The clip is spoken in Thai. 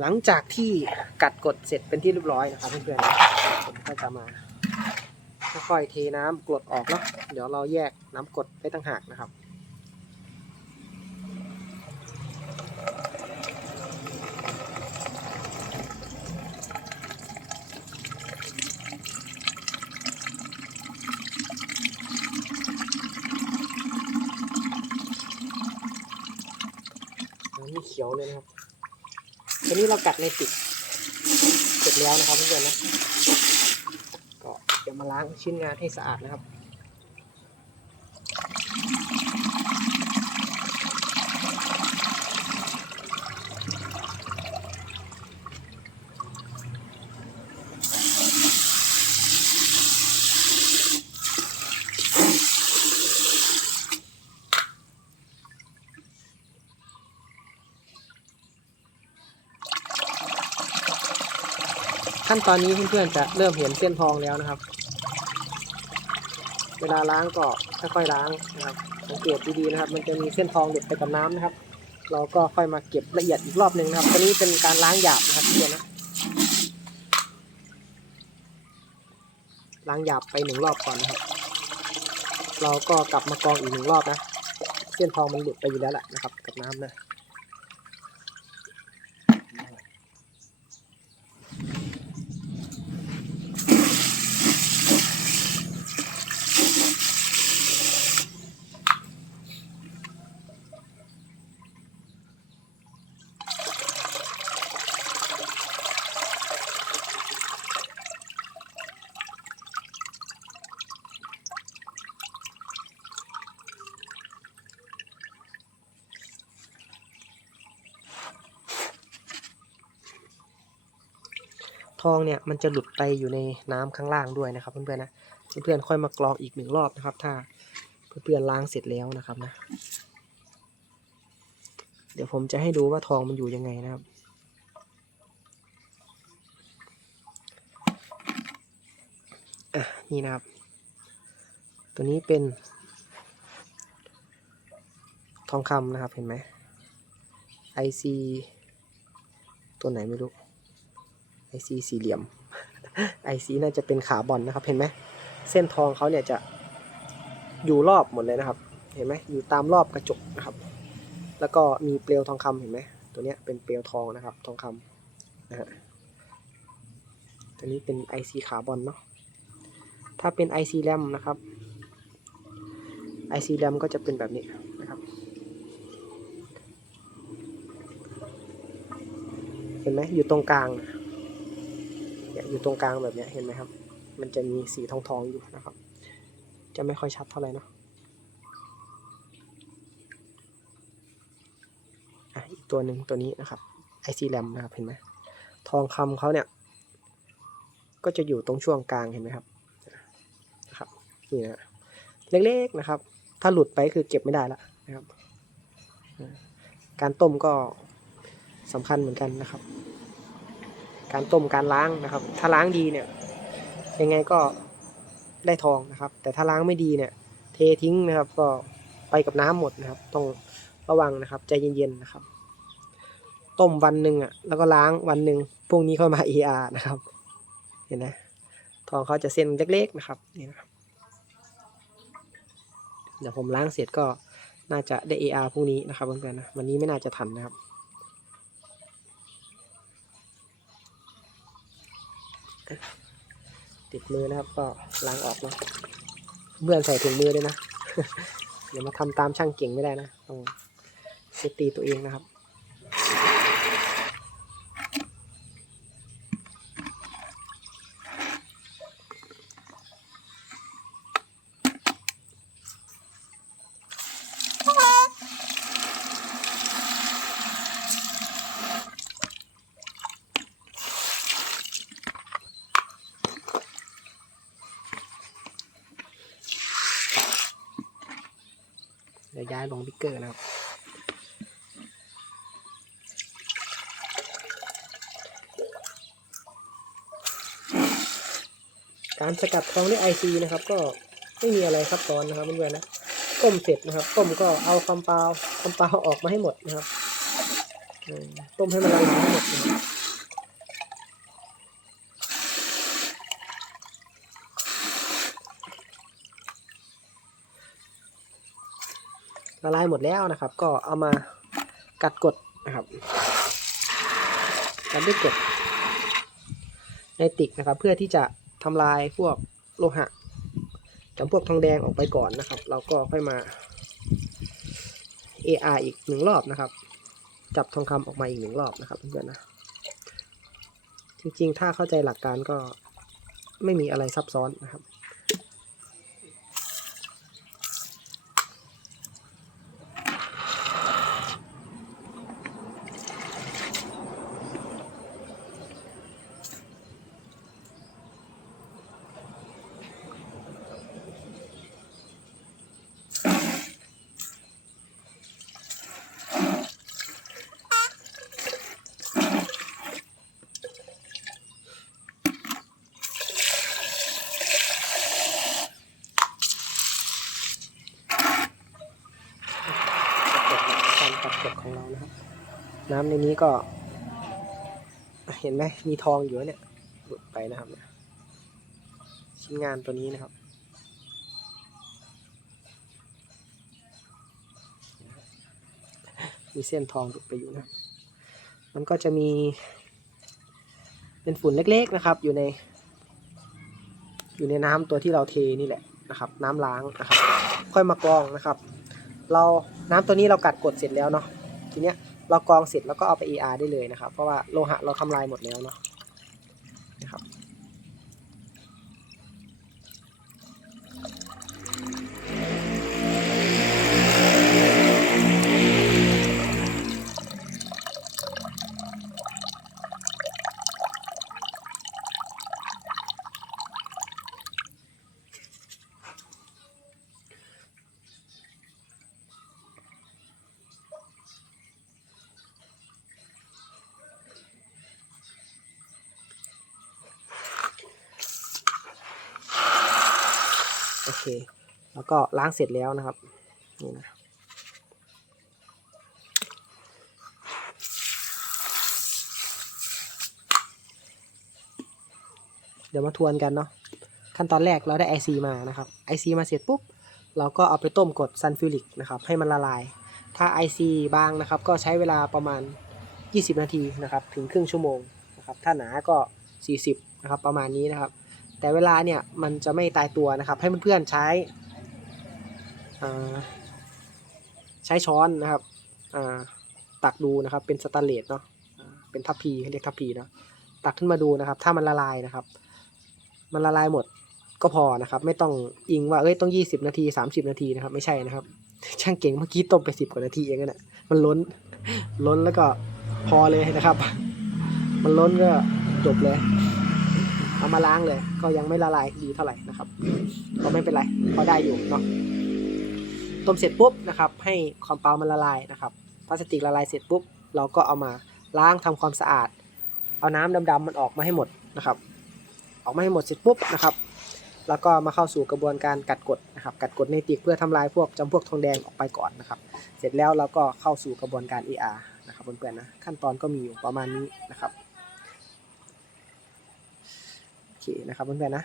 หลังจากที่กัดกดเสร็จเป็นที่เรียบร้อยนะครับเพื่อนๆผมก็จะมาค่อยๆเทน้ำกรดออกเนาะเดี๋ยวเราแยกน้ำกรดไว้ต่างหากนะครับนี่เขียวเลยนะครับ ตอนนี้เรากัดในติดเสร็จแล้วนะครับเพื่อนๆนะก็เดี๋ยวมาล้างชิ้นงานให้สะอาดนะครับ ขั้นตอนนี้เพื่อนๆจะเริ่มเห็นเส้นทองแล้วนะครับ เวลาล้างก็ค่อยๆล้างนะครับสังเกตดีๆนะครับ มันจะมีเส้นทองหลุดไปกับน้ำนะครับ เราก็ค่อยมาเก็บละเอียดอีกรอบหนึ่งนะครับตัวนี้เป็นการล้างหยาบนะครับเพื่อนนะล้างหยาบไปหนึ่งรอบก่อนนะครับ เราก็กลับมากรองอีกหนึ่งรอบนะ เส้นทองมันหลุดไปอยู่แล้วแหละนะครับ กับน้ำนะ องเนี่ยมันจะหลุดไปอยู่ในน้ำข้างล่างด้วยนะครับ เพื่อนๆนะเพื่อนๆค่อยมากรองอีกหนึ่งรอบนะครับ ถ้าเพื่อนๆล้างเสร็จแล้วนะครับนะ เดี๋ยวผมจะให้ดูว่าทองมันอยู่ยังไงนะครับ อะนี่นะครับ ตัวนี้เป็น ทองคำนะครับเห็นไหม IC ตัวไหนไม่รู้ IC สี่เหลี่ยม IC น่าจะเป็นขาบอลนะครับ เห็นไหมเส้นทองเขาเนี่ยจะอยู่รอบหมดเลยนะครับ เห็นไหมอยู่ตามรอบกระจกนะครับ แล้วก็มีเปลวทองคำเห็นไหมตัวเนี้ยเป็นเปลวทองนะครับ ทองคำนะฮะตัวนี้เป็น IC ขาบอลเนาะถ้าเป็น IC แรมนะครับ IC แรมก็จะเป็นแบบนี้นะครับ เห็นไหมอยู่ตรงกลาง อยู่ตรงกลางแบบนี้เห็นไหมครับ มันจะมีสีทองทองๆอยู่นะครับ จะไม่ค่อยชัดเท่าไหร่นะอีกตัวหนึ่งตัวนี้นะครับ IC RAM นะครับเห็นไหมทองคำเขาเนี่ย ก็จะอยู่ตรงช่วงกลางเห็นไหมครับนะครับนี่นะเล็กๆนะครับ ถ้าหลุดไปคือเก็บไม่ได้ละนะครับ การต้มก็สำคัญเหมือนกันนะครับ การต้มการล้างนะครับ ถ้าล้างดีเนี่ยยังไงก็ได้ทองนะครับ แต่ถ้าล้างไม่ดีเนี่ย เททิ้งนะครับก็ไปกับน้ำหมดนะครับ ต้องระวังนะครับ ใจเย็นๆนะครับ ต้มวันหนึ่งอะแล้วก็ล้างวันหนึ่งพรุ่งนี้เข้ามา AR นะครับ เห็นไหมทองเขาจะเส้นเล็กๆนะครับนี่นะครับเดี๋ยวผมล้างเสร็จก็น่าจะได้ AR พรุ่งนี้นะครับเพื่อนๆนะวันนี้ไม่น่าจะทันนะครับ ติด มือนะครับ ก็ล้างออกเนาะเมื่อนใส่ถุงมือด้วยนะ เดี๋ยวมาทำตามช่างเก่งไม่ได้นะต้องเซฟตีตัวเองนะครับ ย้ายลงบิ๊กเกอร์นะครับการสกัดทองด้วยไอซีนะครับ ก็ไม่มีอะไรซับซ้อนนะครับเพื่อนๆนะต้มเสร็จนะครับต้มก็เอาคำเปล่าคำเปล่าออกมาให้หมดนะครับต้มให้มันละลายให้หมดนะครับ ละลายหมดแล้วนะครับ ก็เอามากัดกดนะครับกัดด้วยกดในติกนะครับ เพื่อที่จะทำลายพวกโลหะจำพวกทองแดงออกไปก่อนนะครับ เราก็ค่อยมา AR อีกหนึ่งรอบนะครับ จับทองคำออกมาอีกหนึ่งรอบนะครับเพื่อนๆนะจริงๆ ถ้าเข้าใจหลักการก็ไม่มีอะไรซับซ้อนนะครับ การตัดกดของเรา นะครับ น้ำในนี้ก็ เห็นไหมมีทองอยู่เนี่ยหลุดไปนะครับเนี่ยชิ้นงานตัวนี้นะครับมีเส้นทองหลุดไปอยู่นะ มันก็จะมี เป็นฝุ่นเล็กๆนะครับ อยู่ใน อยู่ในน้ำตัวที่เราเทนี่แหละนะครับ น้ำล้างนะครับ ค่อยมากรองนะครับ เราน้ำตัวนี้เรากัดกดเสร็จแล้วเนาะ ทีเนี้ยเรากรองเสร็จแล้วก็เอาไป ER ได้เลยนะครับ เพราะว่าโลหะเราทำลายหมดแล้วเนาะนะครับ แล้วก็ล้างเสร็จแล้วนะครับนี่นะเดี๋ยวมาทวนกันเนาะขั้นตอนแรกเราได้ IC มานะครับ IC มาเสร็จปุ๊บ เราก็เอาไปต้มกดซันฟิลิกนะครับ ให้มันละลาย ถ้า IC บางนะครับ ก็ใช้เวลาประมาณ 20 นาทีนะครับ ถึงครึ่งชั่วโมงนะครับ ถ้าหนาก็ 40 นะครับ ประมาณนี้นะครับ แต่เวลาเนี่ยมันจะไม่ตายตัวนะครับ ให้เพื่อนๆใช้ใช้ช้อนนะครับตักดูนะครับ เป็นสแตนเลสเนาะเป็นทัพพีเขาเรียกทัพพีเนาะตักขึ้นมาดูนะครับ ถ้ามันละลายนะครับ มันละลายหมดก็พอนะครับ ไม่ต้องอิงว่าเอ้ยต้อง 20 นาที 30 นาทีนะครับ ไม่ใช่นะครับ ช่างเก่งเมื่อกี้ต้มไป 10 กว่านาทีเองนะมันล้นล้นแล้วก็พอเลยนะครับ มันล้นก็จบเลย เอามาล้างเลย ก็ยังไม่ละลายดีเท่าไหร่นะครับก็ไม่เป็นไรพอได้อยู่เนาะต้มเสร็จปุ๊บนะครับ ให้คอมเปามันละลายนะครับพลาสติกละลายเสร็จปุ๊บเราก็เอามาล้างทำความสะอาด เอาน้ำดำๆมันออกมาให้หมดนะครับ ออกมาให้หมดเสร็จปุ๊บนะครับ แล้วก็มาเข้าสู่กระบวนการกัดกดนะครับ กัดกดในติกเพื่อทำลายพวกจำพวกทองแดงออกไปก่อนนะครับ เสร็จแล้วเราก็เข้าสู่กระบวนการ ER นะครับเพื่อนๆนะขั้นตอนก็มีอยู่ประมาณนี้นะครับ โอเค นะครับเพื่อนๆนะ